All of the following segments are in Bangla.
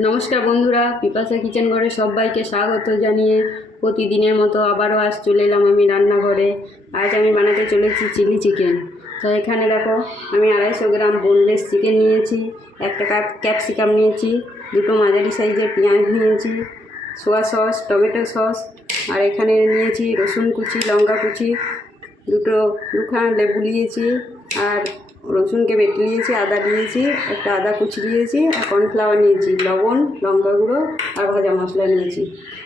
নমস্কার বন্ধুরা, পিপাসা কিচেন ঘরে সবাইকে স্বাগত জানিয়ে প্রতিদিনের মতো আবারও আজ চলে এলাম আমি রান্নাঘরে। আজ আমি বানাতে চলেছি চিলি চিকেন। তো এখানে দেখো, আমি 250 গ্রাম বোনলেস চিকেন নিয়েছি, একটা কাপ ক্যাপসিকাম নিয়েছি, দুটো মাঝারি সাইজের পেঁয়াজ নিয়েছি, সোয়া সস, টমেটো সস, আর এখানে নিয়েছি রসুন কুচি, লঙ্কা কুচি, দুখানা লেবু নিয়েছি, আর রসুনকে বেটে নিয়েছি, আদা নিয়েছি, একটা আদা কুচি নিয়েছি, আর কর্নফ্লাওয়ার নিয়েছি, লবণ, লঙ্কা গুঁড়ো আর ভাজা মশলা নিয়েছি।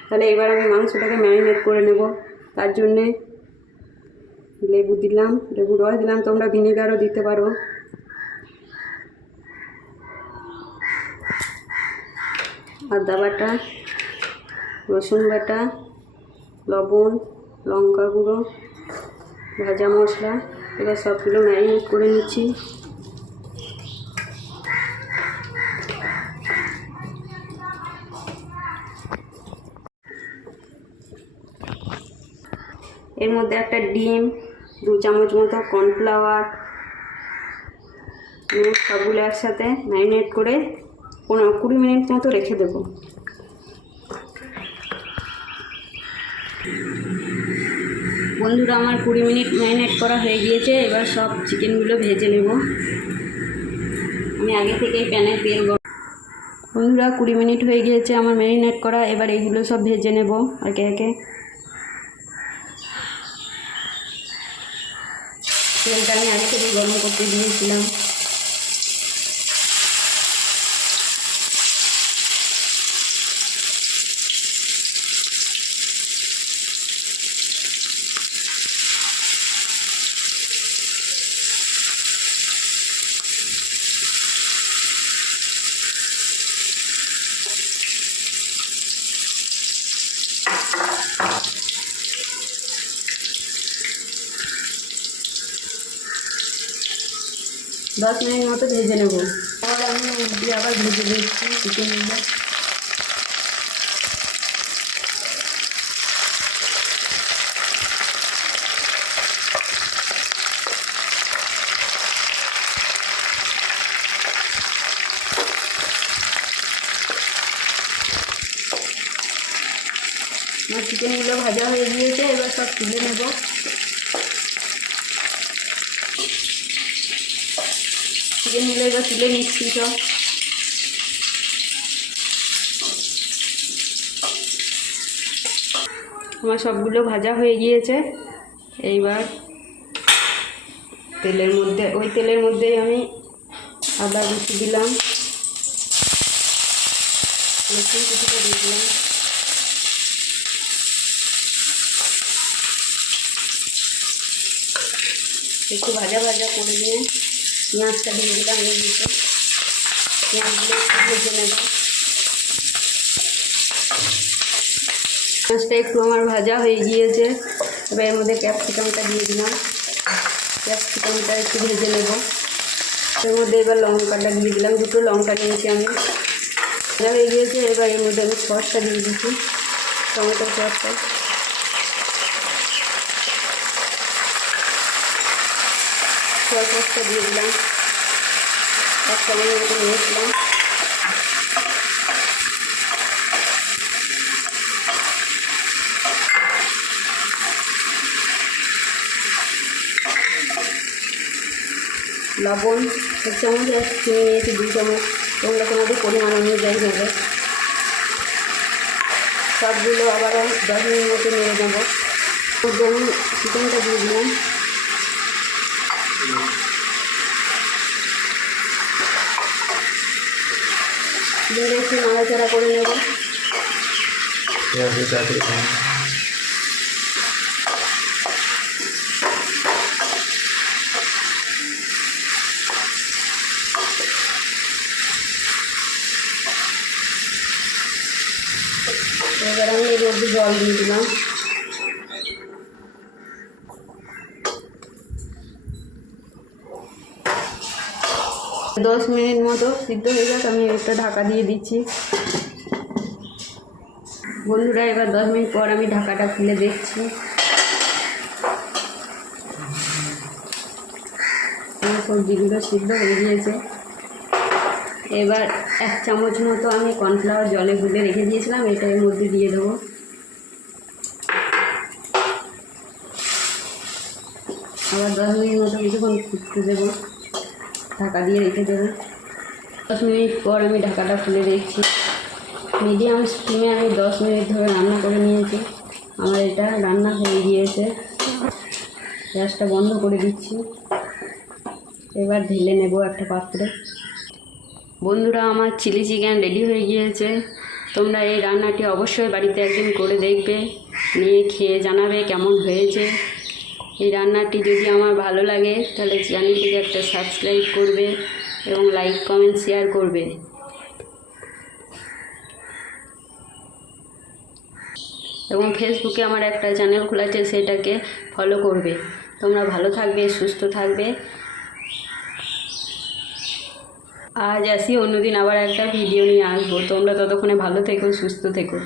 তাহলে এবার আমি মাংসটাকে ম্যারিনেট করে নেব। তার জন্যে লেবু দিলাম, লেবু রস দিলাম, তোমরা ভিনেগারও দিতে পারো। আদা বাটা, রসুন বাটা, লবণ, লঙ্কা গুঁড়ো, ভাজা মশলা, এবার সবগুলো ম্যারিনেট করে নিচ্ছি। এর মধ্যে একটা ডিম, 2 চামচ মতো কর্নফ্লাওয়ার, সবগুলো একসাথে ম্যারিনেট করে 15-20 মিনিট মতো রেখে দেবো। বন্ধুরা, আমার 20 মিনিট ম্যারিনেট করা হয়ে গিয়েছে। এবার সব চিকেনগুলো ভেজে নেব। আমি আগে থেকেই প্যানে তেল বন্ধুরা, 20 মিনিট হয়ে গিয়েছে আমার ম্যারিনেট করা। এবার এইগুলো সব ভেজে নেব একে একে। তেলটা আমি আগে থেকে গরম করতে দিয়েছিলাম। दस मिनट मতো ভেজে নেব। আর আমি আবার ভেজে দিচ্ছি চিকেনগুলো। আমার চিকেনগুলো ভাজা হয়ে গিয়েছে, এবার সব তুলে নেব। চিকেনগুলো এবার তুলে নিচ্ছি সব। আমার সবগুলো ভাজা হয়ে গিয়েছে। এইবার ওই তেলের মধ্যেই আমি আদা কুচি দিলাম, রসুন কুচিটা দিয়ে দিলাম, একটু ভাজা ভাজা করে দিয়ে পেঁয়াজটা দিয়ে দিলাম। এর ভিতরে পেঁয়াজগুলো একটু ভেজে নেব। পেঁয়াজটা একটু আমার ভাজা হয়ে গিয়েছে। এবার এর মধ্যে ক্যাপসিকামটা দিয়ে দিলাম, ক্যাপসিকামটা একটু ভেজে নেব। এর মধ্যে এবার লঙ্কাটা দিয়ে দিলাম, 2টো লঙ্কা নিয়েছি আমি। ভাজা হয়ে গিয়েছে। এবার এর মধ্যে আমি সসটা দিয়ে দিচ্ছি, টমেটো সসটা। সসটা দিয়ে দিলাম, 1 চামচ মতো নিয়েছিলাম। লবণ 1 চামচ, আর চিনি নিয়েছি 2 চামচ। তোমরা তোমাদের পরিমাণ অনুযায়ী দেবে। সবগুলো আবারও 10 মিনিট মতো নিয়ে নেবো। আমি চিকেনটা দিয়ে দিলাম। দিয়ে একটু নাড়াচাড়া করে নেব। এবার আমি এর মধ্যে জল দিয়ে দিলাম। দশ মিনিট মতো সিদ্ধ হয়ে যাক, আমি একটা ঢাকা দিয়ে দিচ্ছি। বন্ধুরা, এবার 10 মিনিট পর আমি ঢাকাটা খুলে দেখছি। আমার সবজিগুলো সিদ্ধ হয়ে গিয়েছে। এবার 1 চামচ মতো আমি কর্নফ্লাওয়ার জলে গুলে রেখে দিয়েছিলাম, এটা এর মধ্যে দিয়ে দেবো। আবার 10 মিনিট মতো কিছুক্ষণ ফুটতে দেবো, ঢাকা দিয়ে রেখে দেবো। 10 মিনিট পর আমি ঢাকাটা খুলে দেখছি। মিডিয়াম স্টিমে আমি 10 মিনিট ধরে রান্না করে নিয়েছি। আমার এটা রান্না হয়ে গিয়েছে, গ্যাসটা বন্ধ করে দিচ্ছি। এবার ঢেলে নেব একটা পাত্রে। বন্ধুরা, আমার চিলি চিকেন রেডি হয়ে গিয়েছে। তোমরা এই রান্নাটি অবশ্যই বাড়িতে একদিন করে দেখবে, নিয়ে খেয়ে জানাবে কেমন হয়েছে। এই রান্নাটি যদি আমার ভালো লাগে তাহলে চ্যানেলটিকে একটা সাবস্ক্রাইব করবে এবং লাইক কমেন্ট শেয়ার করবে। এবং ফেসবুকে আমার একটা চ্যানেল খোলা আছে, সেটাকে ফলো করবে। তোমরা ভালো থাকবে, সুস্থ থাকবে। আজ আসি, অন্যদিন আবার একটা ভিডিও নিয়ে আসবো। তোমরা ততক্ষণে ভালো থেকো, সুস্থ থেকো।